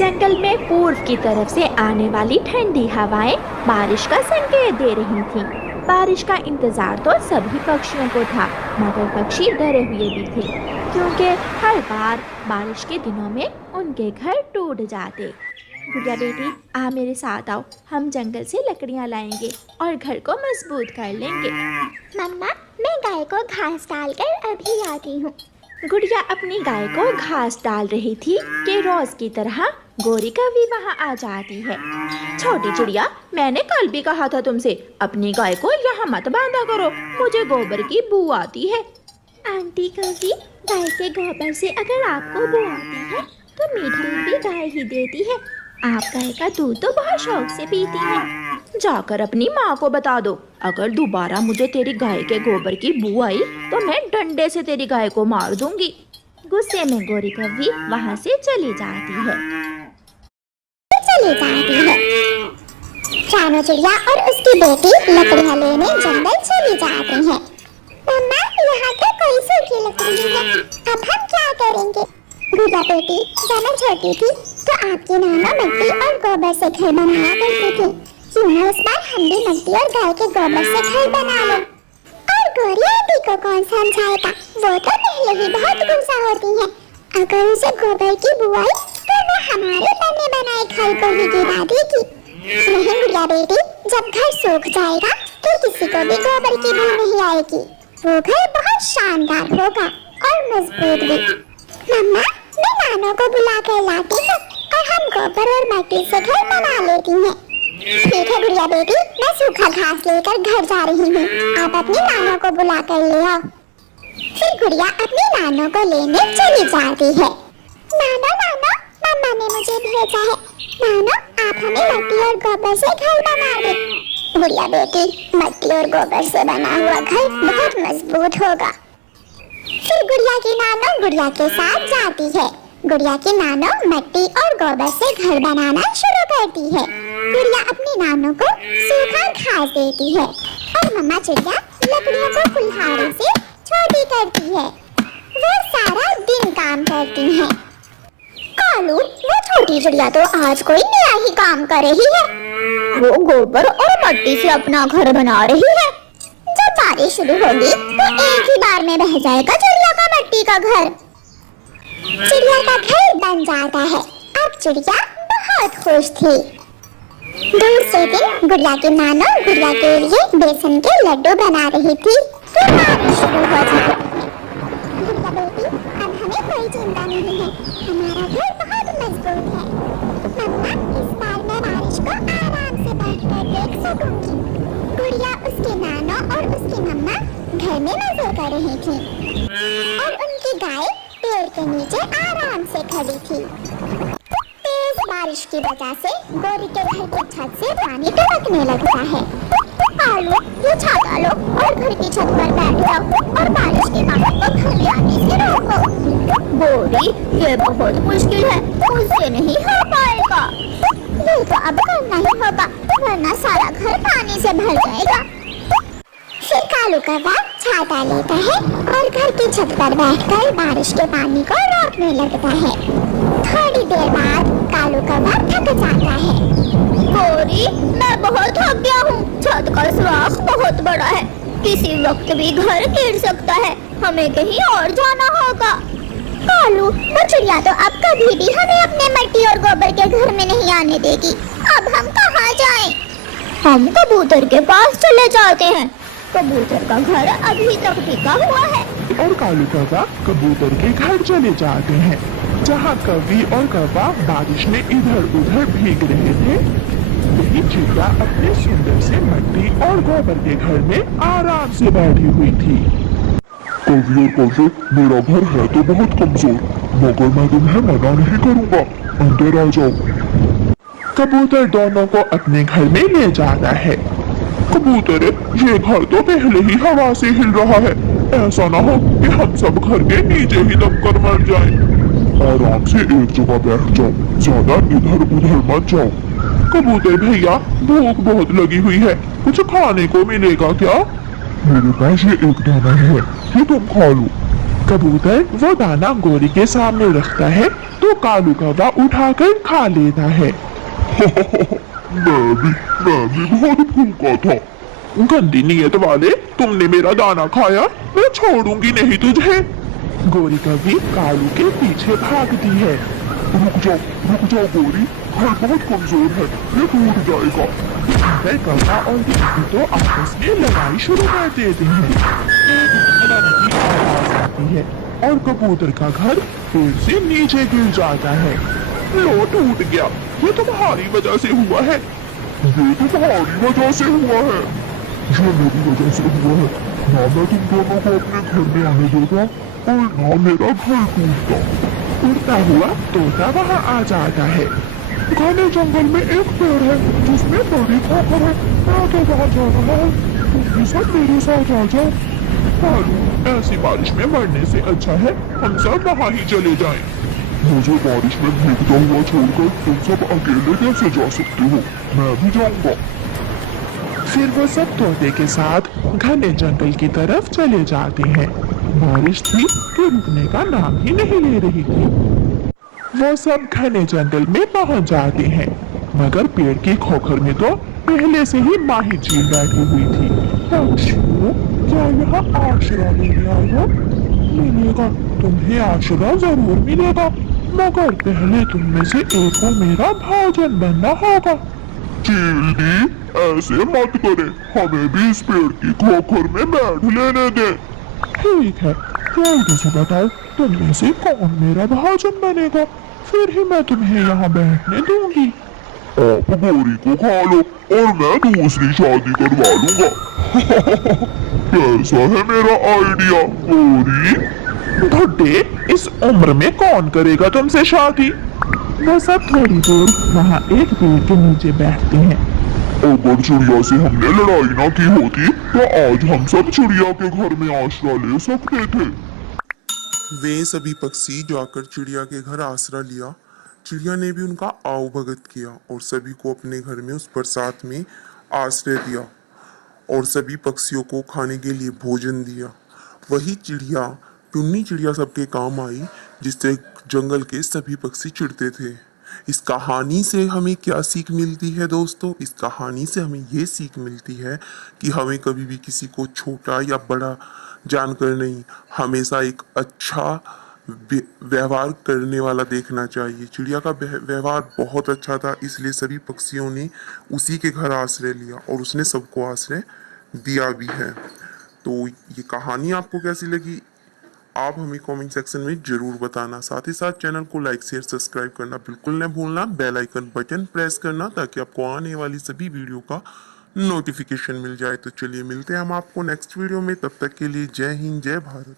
जंगल में पूर्व की तरफ से आने वाली ठंडी हवाएं बारिश का संकेत दे रही थीं। बारिश का इंतजार तो सभी पक्षियों को था, मगर पक्षी डरे हुए भी थे, क्योंकि हर बार बारिश के दिनों में उनके घर टूट जाते। गुड़िया बेटी, आ मेरे साथ आओ, हम जंगल से लकड़ियाँ लाएंगे और घर को मजबूत कर लेंगे। मम्मा, मैं गाय को घास डालकर अभी आती हूँ। गुड़िया अपनी गाय को घास डाल रही थी कि रोज की तरह गोरी कभी वहाँ आ जाती है। छोटी चिड़िया, मैंने कल भी कहा था तुमसे, अपनी गाय को यहाँ मत बांधा करो, मुझे गोबर की बू आती है। आंटी कभी, गाय के गोबर से अगर आपको बू आती है तो मीठा दूध भी गाय ही देती है। आप गाय का दूध तो बहुत शौक से पीती हैं। जाकर अपनी माँ को बता दो, अगर दोबारा मुझे तेरी गाय के गोबर की बू आई तो मैं डंडे से तेरी गाय को मार दूंगी। गुस्से में गोरी कव्वी वहाँ से चली जाती है। रानो चिड़िया और उसकी बेटी लकड़ियाँ लेने जंगल चली जाती हैं। मम्मा, यहाँ तो कोई सूखी लकड़ी है, अब हम क्या करेंगे? गुड़िया बेटी, जब मैं छोटी थी तो आपकी नाना मिट्टी और गोबर से घर बनाया करती थी। क्यों ना इस बार हम भी मिट्टी और गाय के गोबर से घर बना लें? और गोरी आंटी को कौन समझाएगा? वो तो पहले ही बहुत गुस्सा होती है। अगर उसे गोबर की बू आई तो वो हमारे बने बनाए घर को ही गिरा देगी। नहीं गुड़िया बेटी, जब घर सूख जाएगा तो किसी को भी गोबर की बू नहीं आएगी। वो घर बहुत शानदार होगा और मजबूत भी। मम्मा, मैं नानों को बुला कर लाती हूँ और हम गोबर और मिट्टी से घर बना लेती हैं। ठीक है गुड़िया बेटी, मैं सूखा घास लेकर घर जा रही हूँ, आप अपनी नानों को बुला कर ले आओ। फिर गुड़िया अपनी नानों को लेने चली जाती है। नानो नानो, मम्मा ने मुझे भेजा है। नानो, आप हमें मिट्टी और गोबर से घर बना दे। गुड़िया बेटी, मिट्टी और गोबर से बना हुआ घर बहुत मजबूत होगा। फिर गुड़िया की नानो गुड़िया के साथ जाती है। गुड़िया की नानो मिट्टी और गोबर से घर बनाना शुरू करती है। गुड़िया अपनी नानो को सूखा घास देती है और मम्मा चिड़िया लकड़ियों को कुल्हाड़ी से छोटी करती है। वो सारा दिन काम करती है। कालू, वो छोटी चिड़िया तो आज कोई नया ही काम कर रही है। वो गोबर और मिट्टी से अपना घर बना रही है। जब बारिश शुरू होगी तो एक ही बार में बह जाएगा चिड़िया का मिट्टी का घर। चिड़िया का घर बन जाता है। अब चिड़िया बहुत खुश थी। दूसरे दिन गुड़िया की नानो गुड़िया के लिए बेसन के लड्डू बना रही थी तो बारिश शुरू हो जाती है। गुड़िया बेटी, अब हमें कोई चिंता नहीं है, हमारा घर बहुत मजबूत है। मम्मा, इस बार मैं बारिश को आराम से बैठकर देख सकूंगी। गुड़िया उसकी नानो और उसकी मम्मा घर में मजे कर रही थी और उनकी गाय पेड़ के नीचे आराम से खड़ी थी। तेज बारिश की वजह से गोरी के घर की छत से पानी टपकने लगता है। कालू, ये छाता लो और घर की छत पर बैठ जाओ और बारिश के पानी को घर में आने से रोको। गोरी, ये बहुत मुश्किल है, मुझसे नहीं हो पाएगा। ये तो अब करना ही होगा, वरना सारा घर पानी से भर जाएगा। फिर कालू कौवा छाता लेता है और घर की छत पर बैठकर बारिश के पानी को रोकने लगता है। थोड़ी देर बाद कालू कौवा थक जाता है। गोरी, मैं बहुत थक गया हूँ, छत का सुराख बहुत बड़ा है, किसी वक्त भी घर गिर सकता है, हमें कहीं और जाना होगा। कालू, वो चिड़िया तो अब कभी भी हमें अपने मिट्टी और गोबर के घर में नहीं आने देगी। अब हम कहाँ जाएं? हम कबूतर के पास चले जाते हैं। कबूतर का घर अभी तक टिका हुआ है। और कालू कौवा कबूतर के घर चले जाते हैं, जहाँ कवि और कौवा बारिश में इधर उधर भीग रहे थे। वही चिड़िया अपने सुंदर से मिट्टी और गोबर के घर में आराम से बैठी हुई थी। कवि और कौवे, मेरा घर है तो बहुत कमजोर, मगर मैं तुम्हें मना नहीं करूँगा, अंदर आ जाओ। कबूतर दोनों को अपने घर में ले जाता है। कबूतर, ये घर तो पहले ही हवा से हिल रहा है, ऐसा ना हो कि हम सब घर के नीचे ही दबकर मर जाएं। आराम से एक जगह बैठ जाओ, ज्यादा इधर उधर मत जाओ। कबूतर भैया, भूख बहुत लगी हुई है, कुछ खाने को मिलेगा क्या? मेरे पास ये एक दाना है, ये तुम खा लो। कबूतर वो दाना गोरी के सामने रखता है तो जो कालू कौवा उठाकर खा लेता है। मैं भी बहुत भूखा था। गंदी नीयत वाले, तुमने मेरा दाना खाया, मैं छोड़ूंगी नहीं तुझे। गोरी कौवी कालू के पीछे भागती है। रुक जाओ गोरी, घर बहुत कमजोर है, ये टूट जाएगा। फिर कौवा और गिद्ध तो आपस में लड़ाई शुरू कर देते हैं। की आवाज आती है और कबूतर का घर पेड़ से नीचे गिर जाता है। लो टूट गया, ये तुम्हारी वजह से हुआ है। ये तुम्हारी वजह से हुआ है। ये मेरी वजह से हुआ है। ना मैं तुम दोनों को अपने घर में आने देता और ना मेरा घर टूटता। उड़ता हुआ तोता वहाँ आ जाता है। घने जंगल में एक पेड़ है जिसमें बड़ी खोखर है। मैं तो वहाँ जा रहा हूँ, तुम भी सब मेरे साथ आ जाओ। कालू, ऐसी बारिश में मरने से अच्छा है हम सब वहाँ ही चले जाएं। मुझे बारिश में भीगता हुआ छोड़कर तुम सब अकेले कैसे जा सकते हो? मैं भी जाऊंगा। फिर वो सब तोते के साथ घने जंगल की तरफ चले जाते हैं। बारिश थी कि रुकने का नाम ही नहीं ले रही थी। वो सब घने जंगल में पहुंच जाते हैं, मगर पेड़ की खोखर में तो पहले से ही माही चील बैठी हुई थी। पक्षियों, क्या यहाँ आश्रय लेने आए हो? मिलेगा, तुम्हें आश्रय जरूर मिलेगा, मगर पहले तुम में से एक को मेरा भोजन बनना होगा। चील्डी, ऐसे मत करे, हमें भी इस पेड़ की खोखर में बैठ लेने दे। ठीक है, जल्दी से बताओ तुम में से कौन मेरा भोजन बनेगा, फिर ही मैं तुम्हें यहाँ बैठने दूंगी। आप गोरी को खा लो और मैं दूसरी शादी करवा लूंगा। कैसा है मेरा आइडिया गोरी? बुड्ढे, इस उम्र में कौन करेगा तुमसे शादी? वो सब थोड़ी देर वहाँ एक पेड़ के नीचे बैठते हैं। अगर चिड़िया से हमने लड़ाई ना की होती तो आज हम सब चिड़िया के घर में आश्रय ले सकते थे। वे सभी पक्षी जाकर चिड़िया के घर आसरा लिया। चिड़िया ने भी उनका आओ भगत किया और सभी को अपने घर में उस बरसात में आश्रय दिया और सभी पक्षियों को खाने के लिए भोजन दिया। वही चिड़िया, टुन्नी चिड़िया सबके काम आई, जिससे जंगल के सभी पक्षी चिढ़ते थे। इस कहानी से हमें क्या सीख मिलती है दोस्तों? इस कहानी से हमें ये सीख मिलती है कि हमें कभी भी किसी को छोटा या बड़ा जानकर नहीं, हमेशा एक अच्छा व्यवहार करने वाला देखना चाहिए। चिड़िया का व्यवहार बहुत अच्छा था, इसलिए सभी पक्षियों ने उसी के घर आश्रय लिया और उसने सबको आश्रय दिया भी है। तो ये कहानी आपको कैसी लगी आप हमें कमेंट सेक्शन में जरूर बताना। साथ ही साथ चैनल को लाइक शेयर सब्सक्राइब करना बिल्कुल न भूलना। बेल आइकन बटन प्रेस करना ताकि आपको आने वाली सभी वीडियो का नोटिफिकेशन मिल जाए। तो चलिए मिलते हैं हम आपको नेक्स्ट वीडियो में, तब तक के लिए जय हिंद जय भारत।